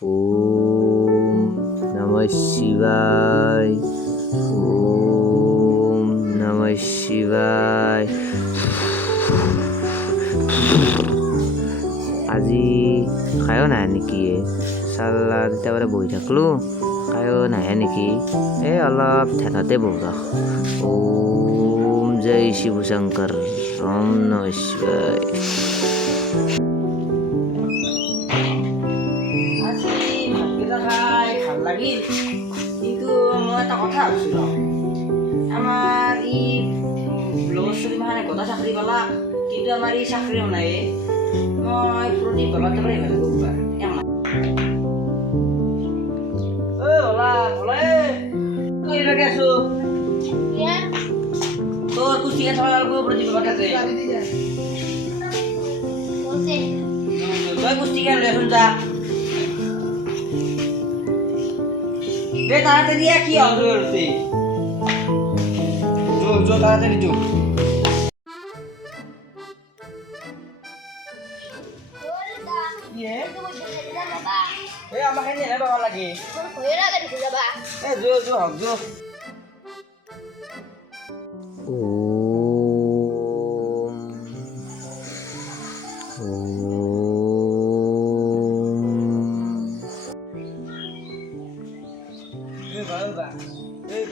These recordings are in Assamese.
ओम नमः शिवाय। ओम नमः शिवाय। আজি খায়ো নাহে নেকি চাল্লা তেতিয়া বাৰে বহি থাকলোঁ খায়ো নাহে নেকি অলপ ধ্যানতে বহো ৰহ। ওম জয় শিৱ শংকৰ ওম নমঃ শিৱায়। ভাল লাগিল কিন্তু মই এটা কথা ভাবিছোঁ আমাৰ ই লগৰ ছোৱালী মানে গতা চাকৰি পালা কিন্তু আমাৰ ই চাকৰিও নাই মই প্ৰতি বলা তাৰ ভাল লাগব আছো তোৰ কুচিকা চাব লাগব প্ৰতি বলাতে তই কুচিকা লৈ আছোন যা তাড়াতাড়ি কি হবে তাড়াতাড়ি আমাকে নিয়ে বাবা লাগে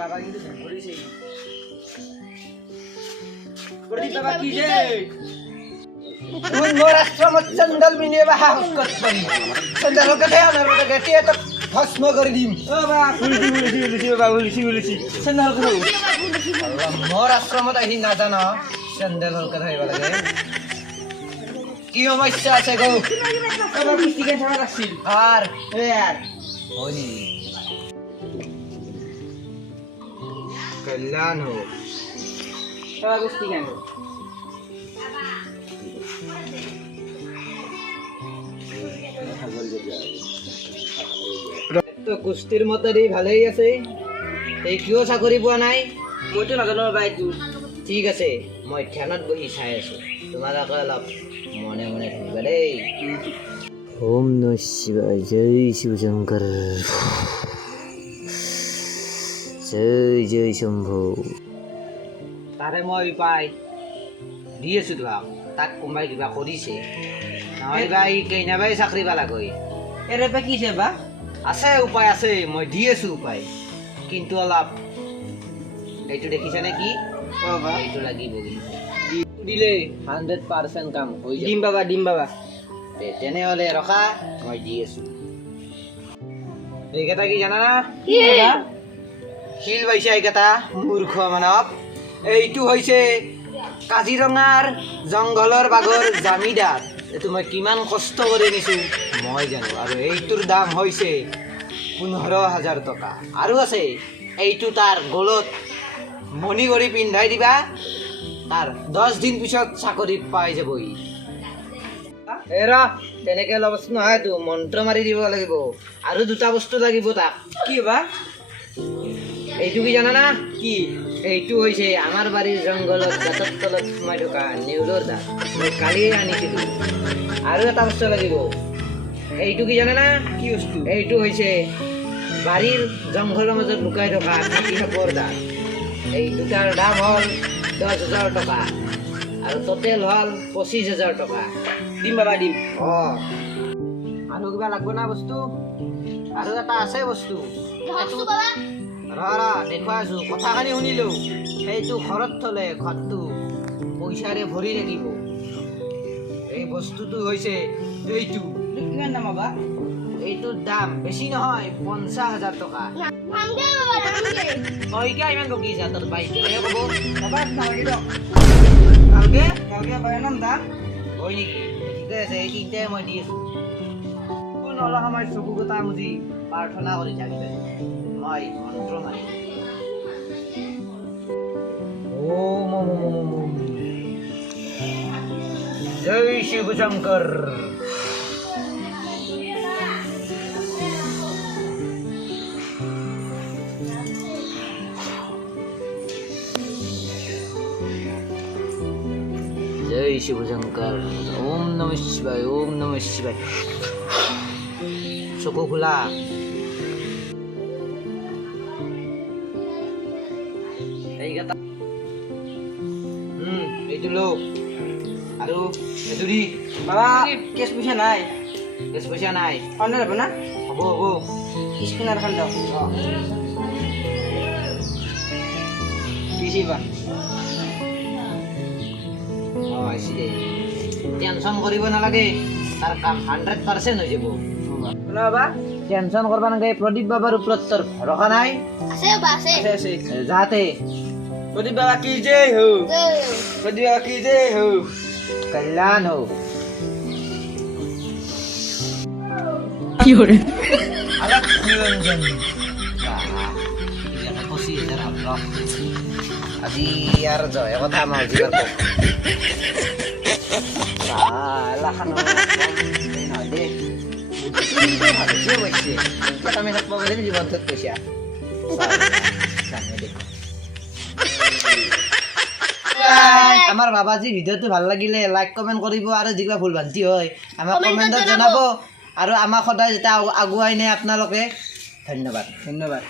বাবা কিন্তু ধরিছে প্রদীপ বাবা কি যে মোর আশ্রমত চন্দল মিনে বাহা হকত পড়ি চন্দল কথা আমার বড় গেটি তো ভস্ম করে দিম ও বাবা পুলিশি বাবা পুলিশি চন্দল কথা মোর আশ্রমত আহি না জানো চন্দল কথা হইবা লাগে কি সমস্যা আছে গো বাবা পুষ্টিকে ছাড়া রাখছিল আর হইনি कल्याण हो सगळ्या गोष्टी घ्या তো কুস্তির মতে ভালেই আছে এই কিয় চাকৰি পোৱা নাই মইতো নাজানো বাইতো ঠিক আছে মই ধ্যানত বহি চাই আছো তোমালোকে অলপ মনে মনে থাকিবা দেই। ओम नमः शिवाय जय शिव शंकर जय जय शंभो। তাৰে মই উপায় দি আছো তাক কোনোবাই কিবা কৰিছে নহ'লে বা ই কেইনাবাই চাকৰি পালাগৈ এৰে পা কিছে বা আছে উপায় আছে মই দি আছো উপায় কিন্তু অলপ এইটো দেখিছানে কি এইটো লাগিব দিলে 100% কাম হৈ যাব দিম বাবা তেনেহ'লে ৰখা মই দি আছো এইকেইটা কি জানা না শিল পাইছে এইকেইটা মূৰ্খ মানৱ এইটো হৈছে কাজিৰঙাৰ জংঘলৰ বাঘৰ জামিদাৰ এইটো মই কিমান কষ্ট কৰি আনিছোঁ মই জানো আৰু এইটোৰ দাম হৈছে 15,000 টকা আৰু আছে এইটো তাৰ গলত মণি কৰি পিন্ধাই দিবা তাৰ 10 দিন পিছত চাকৰি পাই যাবই এৰা তেনেকে অলপ বস্তু নহয় তো মন্ত্ৰ মাৰি দিব লাগিব আৰু দুটা বস্তু লাগিব তাক কি বা এইটো কি জানা না কি এইটো হৈছে আমাৰ বাৰীৰ জংঘলত গাঁতৰ তলত সোমাই থকা নেউলৰ দাঁত মই কালিয়ে আনিছিলোঁ আৰু এটা বস্তু লাগিব এইটো কি জানা না কি বস্তু এইটো হৈছে বাৰীৰ জংঘলৰ মাজত লুকাই থকা কাটি সাপৰ দাঁত এই দুটাৰ দাম হ'ল 10,000 টকা আৰু টোটেল হ'ল 25,000 টকা দিম বাবা দিম আৰু কিবা লাগব না বস্তু আৰু এটা আছে বস্তু দেখুৱাই আছো কথাখিনি শুনিলো সেইটো ঘৰত থলে ঘৰটো পইচাৰে ভৰি লাগিব এই বস্তুটো হৈছে এইটো কিমান দাম বাবা এইটোৰ দাম বেছি নহয় 50,000 টকা ইমান বকিছা তোৰ বাইকহে ক'ব ভালকে পাই নাম দাম হয় নেকি ঠিকে আছে এই তিনিটাই মই দি আছো কোন অলপ সময় চকু গোটা মুজি প্ৰাৰ্থনা কৰি থাকিলে মই মন্ত্ৰ মাৰি ওম জয় শিৱ শংকৰ जय शिव शंकर ओम नमः शिवाय ओम नमः शिवाय চকু খোলা এইকেইটা এইটো লো আৰু এইটো দি বাবা কেছ পইচা নাই কেছ পইচা নাই অন্য যাব না হ'ব হ'ব স্কেনার খান দাও দিছি বা আহিছে দে টেনশ্যন কৰিব নালাগে তাৰ কাম 100% হৈ যাব শুনা বাবা টেনশ্যন কৰিব নালাগে প্ৰদীপ বাবাৰ ওপৰত তোৰ ভৰসা নাই আছে আছে যাতে প্রদীপ বাবা কি যে হো প্রদীপ বাবা কি যে হো কল্যাণ হোক अलग निरंजन আজি আর জয় কথা আমার জীবন আমার বাবাজি ভিডিওটো ভাল লাগিলে লাইক কমেন্ট কৰিব আৰু যিবা ভুল ভ্ৰান্তি হয় আমাক কমেন্টত জনাব আৰু আমাক সদায় যেতিয়া আগুৱাই নিয়ে আপোনালোকে ধন্যবাদ ধন্যবাদ